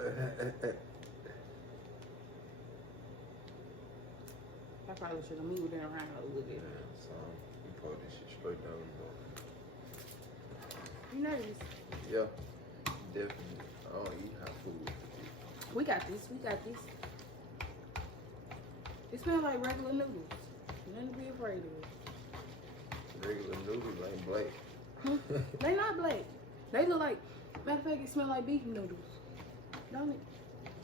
I probably should have moved it around a little bit. So you pour this shit straight down the You nervous? Yeah, definitely. I don't eat hot food. We got this. We got this. It smells like regular noodles. Nothing to be afraid of. Regular noodles ain't black. They not black. They look like, matter of fact, it smell like beef noodles. Don't it?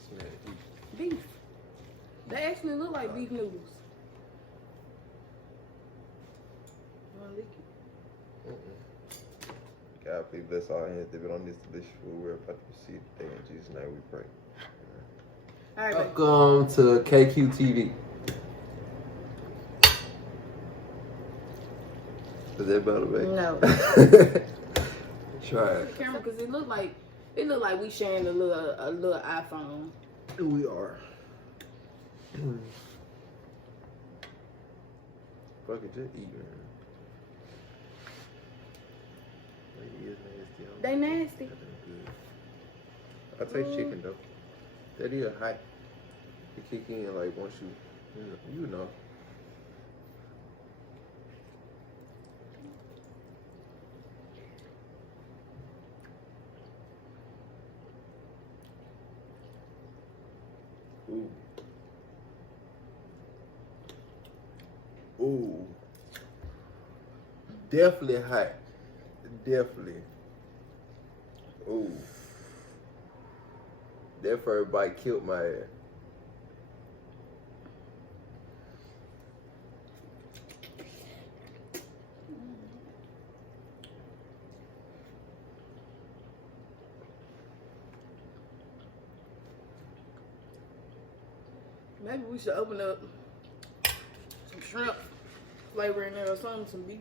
Smell Beef. They actually look like beef noodles. You wanna lick it? God, please bless all hands that been on this delicious food. We're about to see today. In Jesus' name we pray. All right, baby. Welcome to KQTV. Is that better, baby? No. Try it. Camera, cause it look like we sharing a little iPhone. We are. Fuck it, just eat, man. It is nasty. They nasty. I take chicken though. That is hot. You kick in like once you know. Ooh. Ooh. Definitely hot. Definitely. Ooh. That first bite killed my ass. Maybe we should open up some shrimp flavor in there or something, some beef.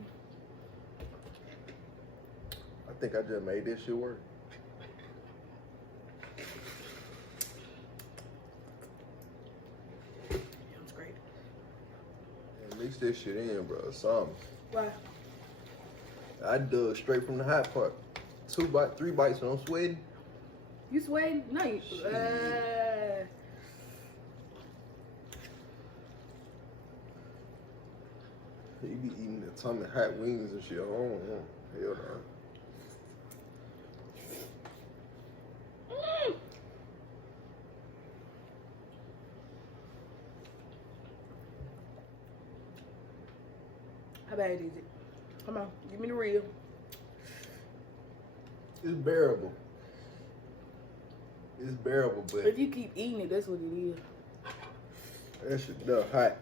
I think I just made this shit work. Sounds great. And mix this shit in, bro. Something. Why? I dug straight from the hot part. 3 bites when I'm sweating. You sweating? No, you. You be eating the tummy hot wings and shit. Oh, hell no. How bad is it? Come on, give me the real. It's bearable. It's bearable, but If you keep eating it, that's what it is. that shit done hot.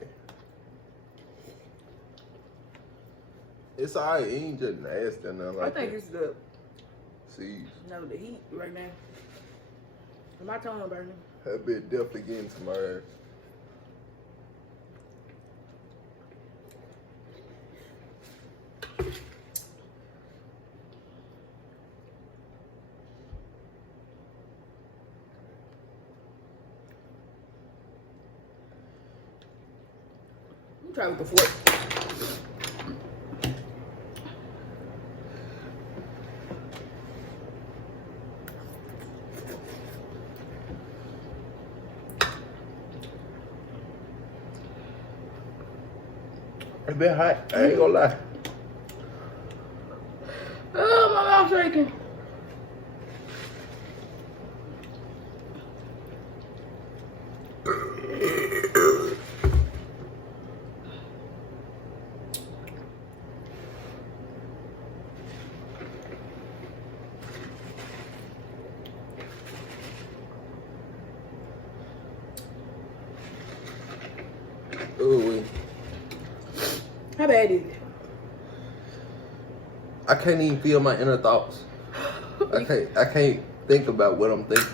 It's alright, it ain't just nasty or nothing like I think that. it's the See, the heat right now. My tongue burning. that bit definitely getting to my ass. Try with the fork. It's been hot. I ain't gonna lie. Oh, my mouth's shaking. Ooh, How bad is it? I can't even feel my inner thoughts. I can't think about what I'm thinking.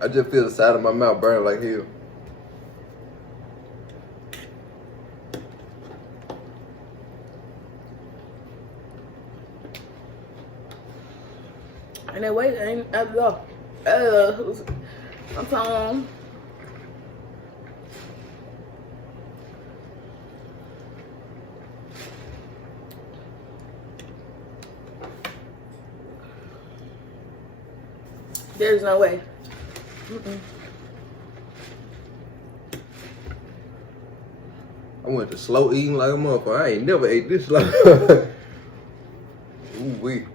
I just feel the side of my mouth burn like hell. And that weight ain't I'm telling There's no way. Mm-mm. I went to slow eating like a motherfucker. I ain't never ate this slow. Ooh wee.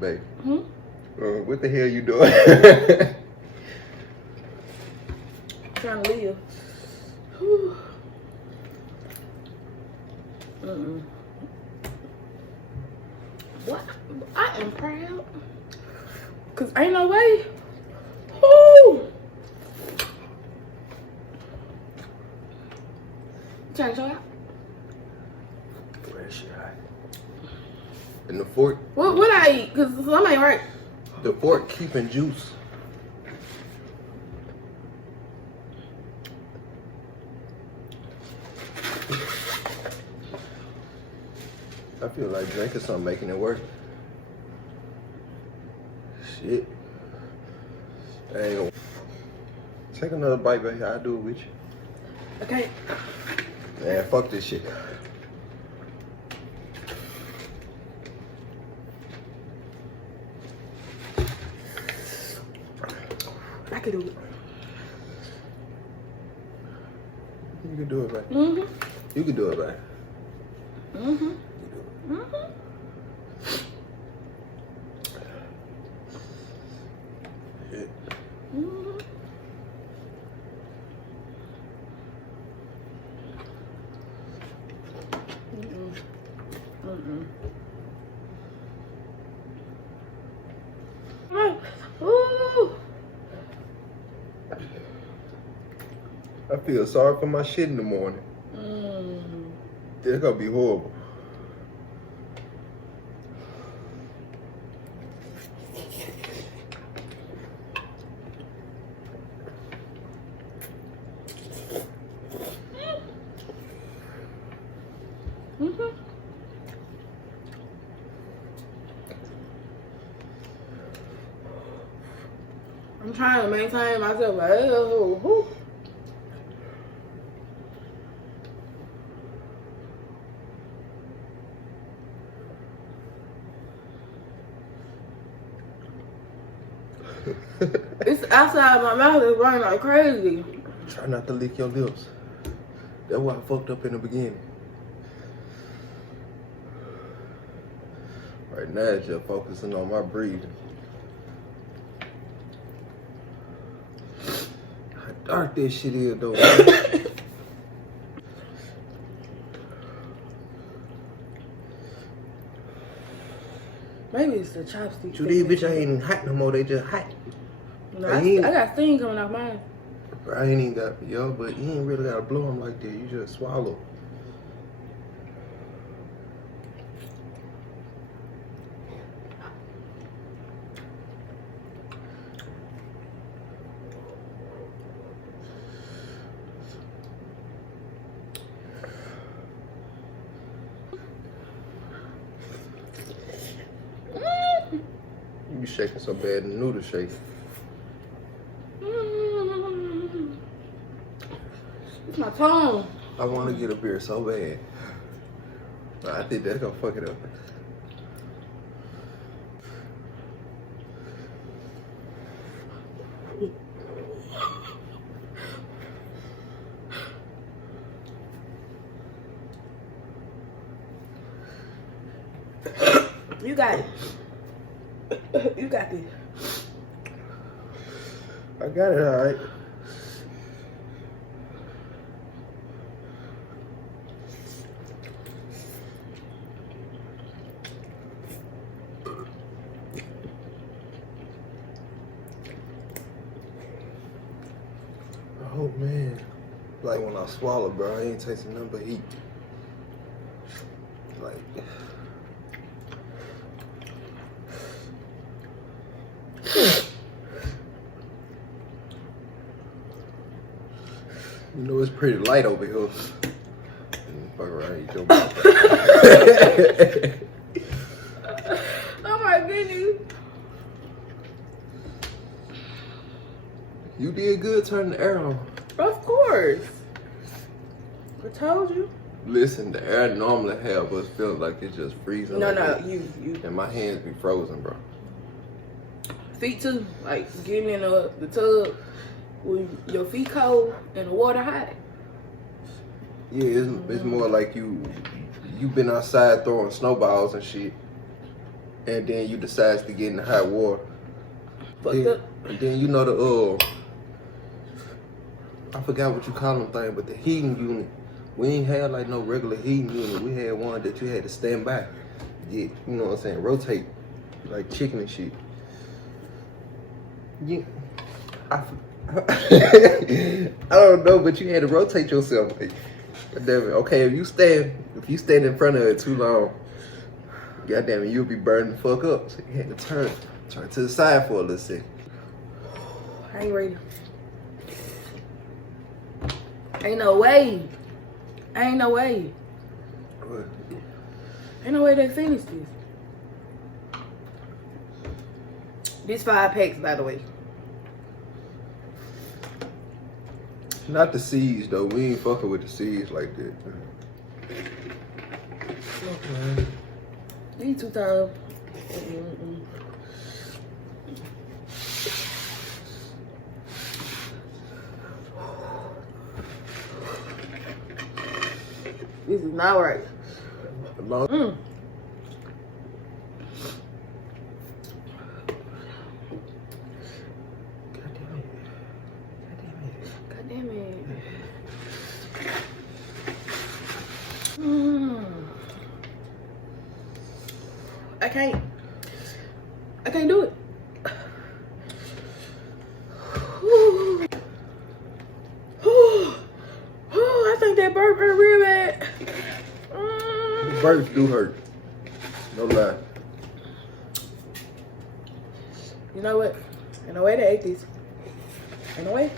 Babe. Hmm? What the hell you doing? Trying to live. Whew. Mm-mm. What? I am proud. Cause ain't no way. Woo! Trying to show out? Fresh shot. And the fork. What I eat? Cause some ain't right. The fork keeping juice. I feel like drinking something, making it work. Shit. I ain't gonna. Take another bite, baby. I'll do it with you. Okay. Man, fuck this shit. I can do it. You can do it, baby. Mm-hmm. You can do it, baby. Mm-hmm. Mm-hmm. Shit. Mm-hmm. Mm-mm. Ooh. I feel sorry for my shit in the morning. It's gonna be horrible. Mm-hmm. I'm trying to maintain myself. Like, oh. It's outside my mouth. It's running like crazy. Try not to lick your lips. That's why I fucked up in the beginning. Right now, it's just focusing on my breathing. How dark this shit is, though. Maybe it's the chopsticks. So these bitch ain't even hot no more. They just hot. No, I got steam coming off mine. I ain't even got, but you ain't really gotta blow them like that. You just swallow. You be shaking so bad in the noodle shake. It's my tongue. I want to get a beer so bad. I think that's gonna fuck it up. You got it. You got this. I got it, all right. Oh man, like when I swallow, bro, I ain't tasting nothing but heat. Like, you know, it's pretty light over here. Fuck around, eat your mouth. Oh my goodness. You did good turning the air on. Of course. I told you. Listen, the air normally have us feeling like it's just freezing. No, like no, that. you. And my hands be frozen, bro. feet too. Like getting in the tub with your feet cold and the water hot. Yeah, it's more like you been outside throwing snowballs and shit, and then you decide to get in the hot water. Fucked up. And then you know I forgot what you call them thing, but the heating unit. We ain't had like no regular heating unit. We had one that you had to stand by. Yeah, you know what I'm saying? Rotate like chicken and shit. Yeah. I don't know, but you had to rotate yourself. Like, damn it. Okay, if you stand in front of it too long, goddamn it, you'll be burning the fuck up. So you had to turn to the side for a little second. I ain't ready. Ain't no way. Ain't no way. What? Ain't no way they finished this. This 5 packs, by the way. Not the seeds though. We ain't fucking with the seeds like that. These 2 times. This is not right. God damn it. I can't do it. I think that burp hurt real bad. The burps do hurt. No lie. You know what? Ain't no way to eat this. Ain't no way.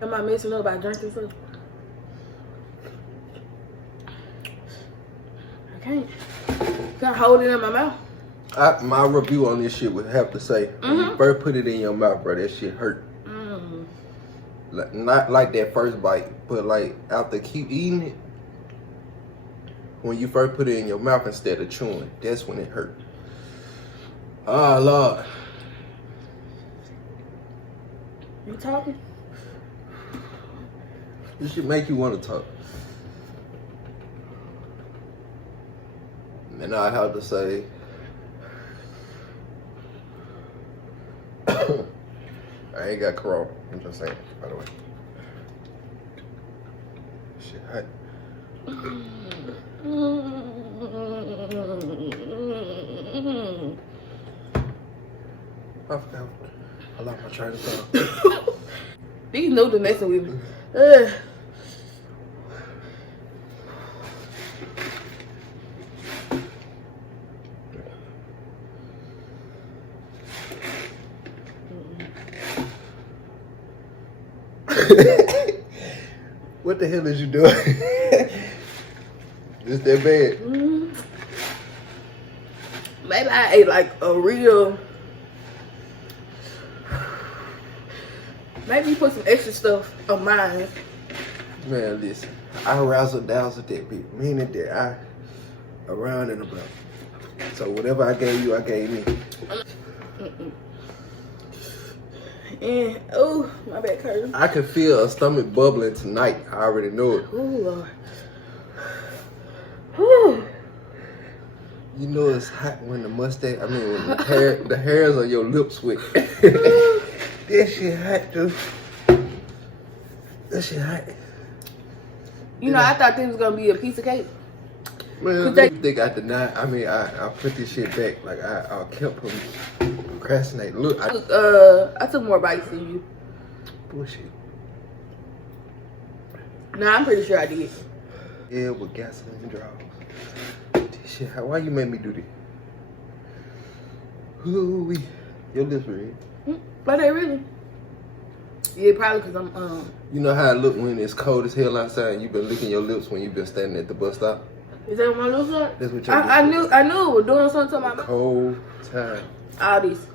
Am I messing up by drinking food? I can't hold it in my mouth. My review on this shit would have to say, when you first put it in your mouth, bro, that shit hurt. Like, not like that first bite, but like after keep eating it, when you first put it in your mouth instead of chewing, that's when it hurt. Oh, Lord. You talking? This should make you want to talk. And I have to say, I ain't got corona. I'm just saying, by the way. Shit hot. I forgot. I lost my train of thought. These noodles messing with me. What the hell is you doing? Is that bad? Maybe I ate like a real. Maybe you put some extra stuff on mine. Man, listen. I razzle dazzle that bitch. Meaning that I around and about. So whatever I gave you, I gave me. And oh, my back hurts. I can feel a stomach bubbling tonight. I already know it. Oh Lord. Whew. You know it's hot when the mustache. I mean, when the hairs on your lips wet. That shit hot, dude. That shit hot. You know, I thought this was gonna be a piece of cake. Man, I think I denied. I mean, I put this shit back. Like I kept procrastinating. Look, I took more bites than you. Bullshit. Nah, I'm pretty sure I did. Yeah, with gasoline draws. This shit, why you make me do this? Ooh, your lips red. But they really. Yeah, probably because I'm You know how it look when it's cold as hell outside and you've been licking your lips when you've been standing at the bus stop? Is that what my lips like? That's what your I knew it was doing something to my mouth. Cold time. All these.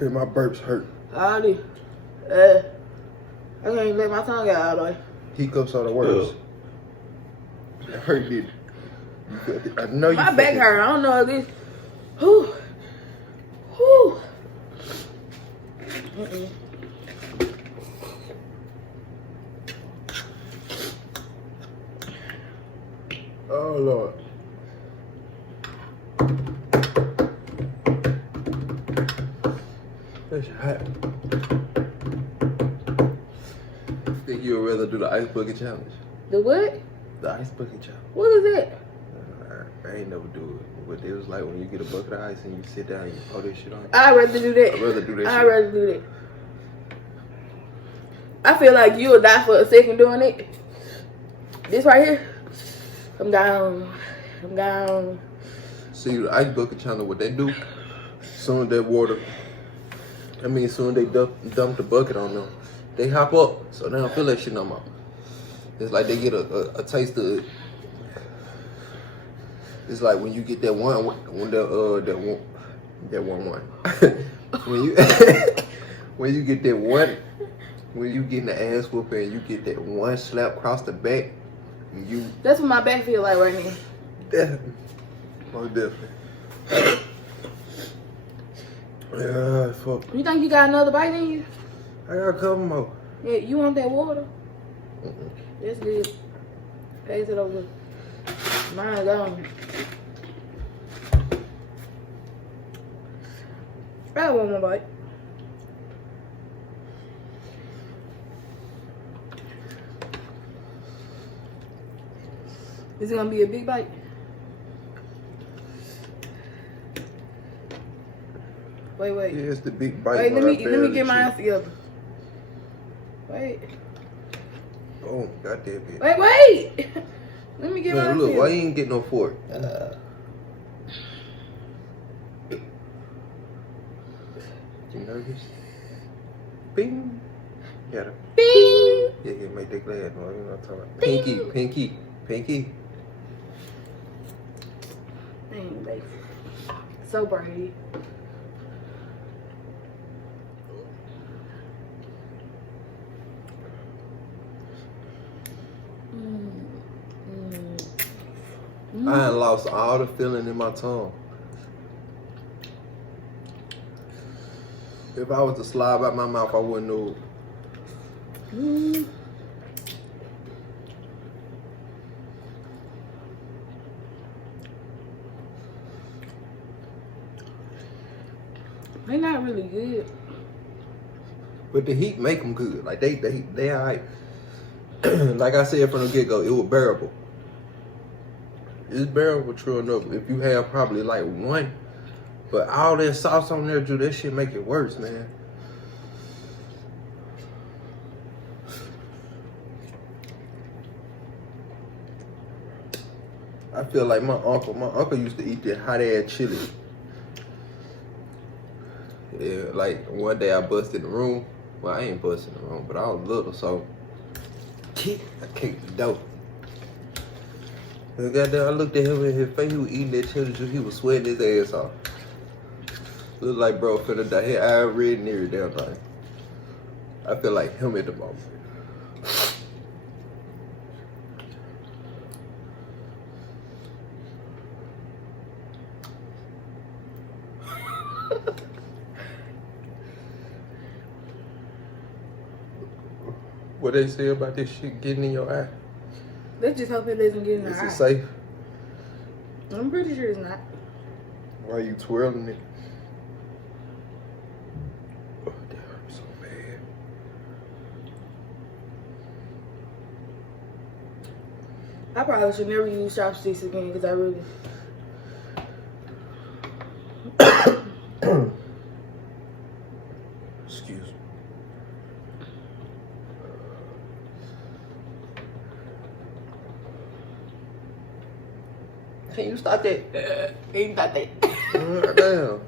And my burps hurt. All these. I can't let my tongue out all the way. Hiccups are the worst. It hurt, did it? You feel it? I know you. My back hurt. I don't know if this. Whew. Whew. Oh Lord. That's hot. Think you'd rather do the ice bucket challenge? The what? The ice bucket challenge. What is that? I ain't never do it, but it was like when you get a bucket of ice and you sit down and you pour this shit on. I'd rather do that. I'd rather do that. I'd rather do that. I feel like you'll die for a second doing it. This right here, I'm down. I'm down. See, the ice bucket challenge, what they do, soon as that water, soon as they dump the bucket on them, they hop up, so they don't feel that shit no more. It's like they get a taste of it. It's like when you get that one, when you when you get that one, when you get the ass whooping and you get that one slap across the back, and you. That's what my back feel like right now. Definitely. Most definitely. Yeah, fuck. You think you got another bite in you? I got a couple more. Yeah, you want that water? That's good. Pass it over. Mine gone. I got one more bite. Is it gonna be a big bite? Wait. Yeah, it's the big bite. Wait, let me get mine together. Wait. Oh, got that bitch. Wait. Let me get mine Look, together. why you ain't get no fork? You nervous? Bing. Got it. Bing. Yeah, make that glass. No, you know what I'm talking about. Pinky. Dang, baby. So brave. I done lost all the feeling in my tongue. If I was to slide out my mouth, I wouldn't know. They're not really good. But the heat make them good. Like they alright. Like I said from the get go, it was bearable. It's bearable, true enough. If you have probably like one, but all that sauce on there, dude, that shit make it worse, man. I feel like my uncle used to eat that hot ass chili. Yeah, like one day I busted the room. Well, I ain't busting the room, but I was little, so I kicked the door. And goddamn, I looked at him in his face. He was eating that chili juice. He was sweating his ass off. Looked like bro finna die. His eye red and every damn thing. I feel like him at the moment. What they say about this shit getting in your eye? Let's just hope it doesn't get in the eye. Is it safe? I'm pretty sure it's not. Why are you twirling it? Oh, that hurts so bad. I probably should never use chopsticks again because I really. Excuse me. Can you stop that? Can you stop that? Damn.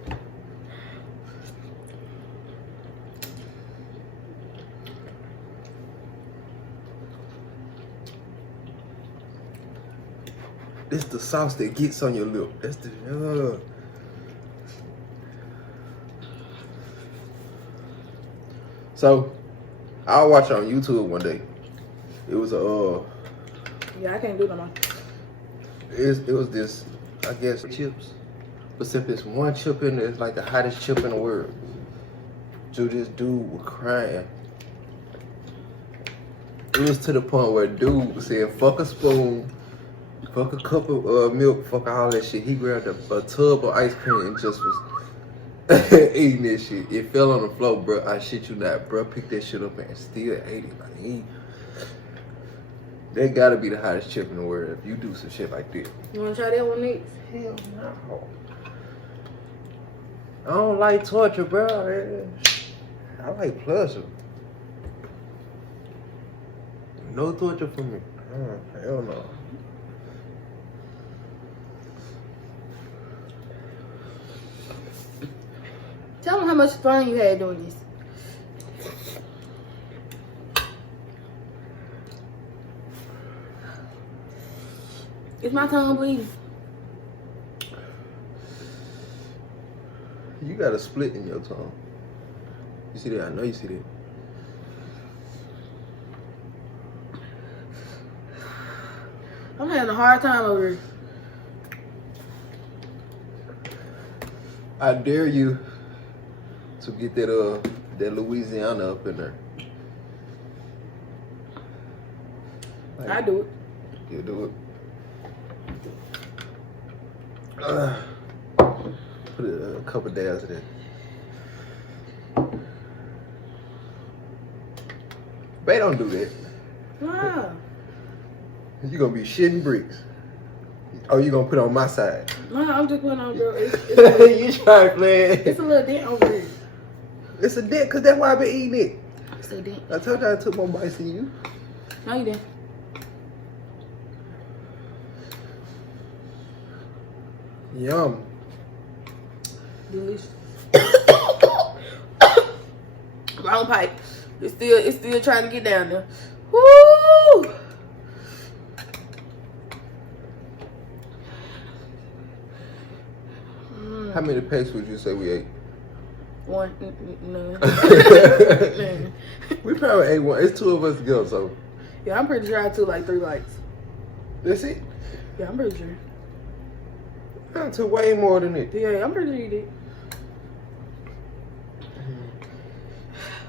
This the sauce that gets on your lip. That's the So, I watched on YouTube one day. It was a Yeah, I can't do no more. it was this, I guess, chips. But since it's one chip in there, it's like the hottest chip in the world. Dude, this dude was crying. It was to the point where dude said, fuck a spoon, fuck a cup of milk, fuck all that shit. He grabbed a tub of ice cream and just was eating this shit. It fell on the floor, bro. I shit you not, bro. Picked that shit up and still ate it. Like, that gotta be the hottest chip in the world if you do some shit like this. You wanna try that one next? Hell no. I don't like torture, bro. I like pleasure. No torture for me. Hell no. Tell them how much fun you had doing this. Is my tongue bleeding? You got a split in your tongue. You see that? I know you see that. I'm having a hard time over here. I dare you to get that Louisiana up in there. Like, I do it. You do it. Put a couple dabs in it. Bae, don't do that. Wow. You gonna be shitting bricks. Oh, you gonna put it on my side? No, I'm just putting on, bro. You try to play it. It's a little dent over here. It's a dent, cause that's why I've been eating it. It's a dent. I told you I took more bites than you. No, you didn't. Yum. Delicious. Wrong pipe. It's still trying to get down there. Woo! How many packs would you say we ate? One. No. We probably ate one. It's two of us together, so. Yeah, I'm pretty sure I took like 3 bites. That's it? Yeah, I'm pretty sure. I took way more than it. Yeah, I'm pretty sure you did.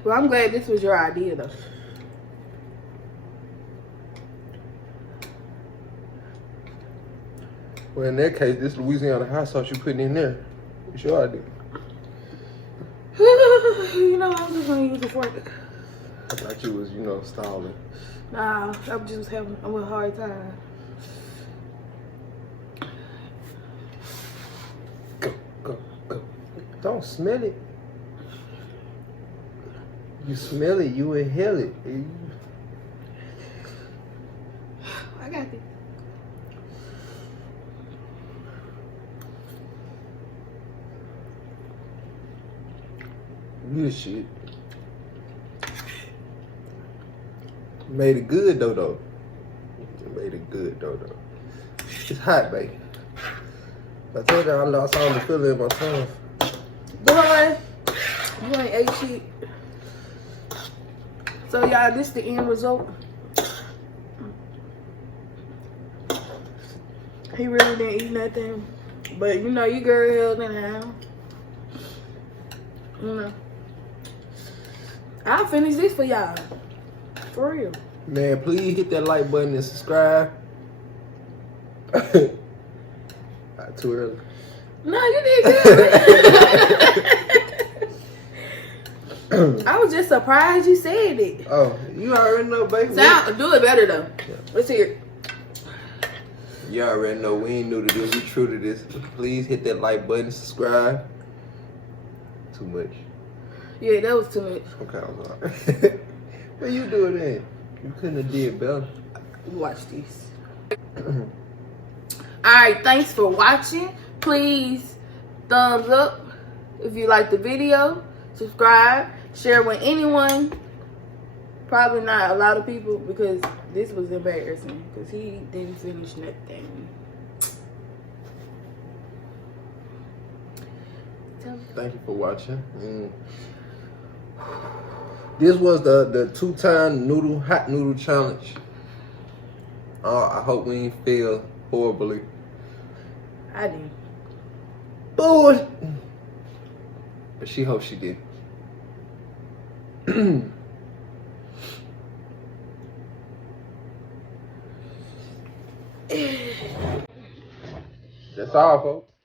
Well, I'm glad this was your idea, though. Well, in that case, this Louisiana hot sauce you putting in there, it's your idea. You know, I'm just gonna use a fork. I thought you was, stalling. Nah, I'm just having a hard time. Go, go, go. Don't smell it. You smell it, you inhale it. I got this. Good shit. Made it good though. Made it good though. It's hot, babe. I told you I lost all the feeling in my tongue. Boy, you ain't ate shit. So y'all, this the end result. He really didn't eat nothing. But you girl held in now. I'll finish this for y'all. For real. Man, please hit that like button and subscribe. Not too early. No, you did good. I was just surprised you said it. Oh, you already know, baby. Do it better though. Yeah. Let's hear it. You already know we ain't new to this. We true to this. Please hit that like button, subscribe. Too much. Yeah, that was too much. Okay, I'm sorry. What you doing then? You couldn't have did better. Watch this. Alright, thanks for watching. Please thumbs up if you like the video. Subscribe. Share with anyone. Probably not a lot of people because this was embarrassing because he didn't finish nothing. Thank you for watching. This was the 2-time hot noodle challenge. I hope we ain't fail horribly. I did. Bull. But she hopes she did. That's all, folks.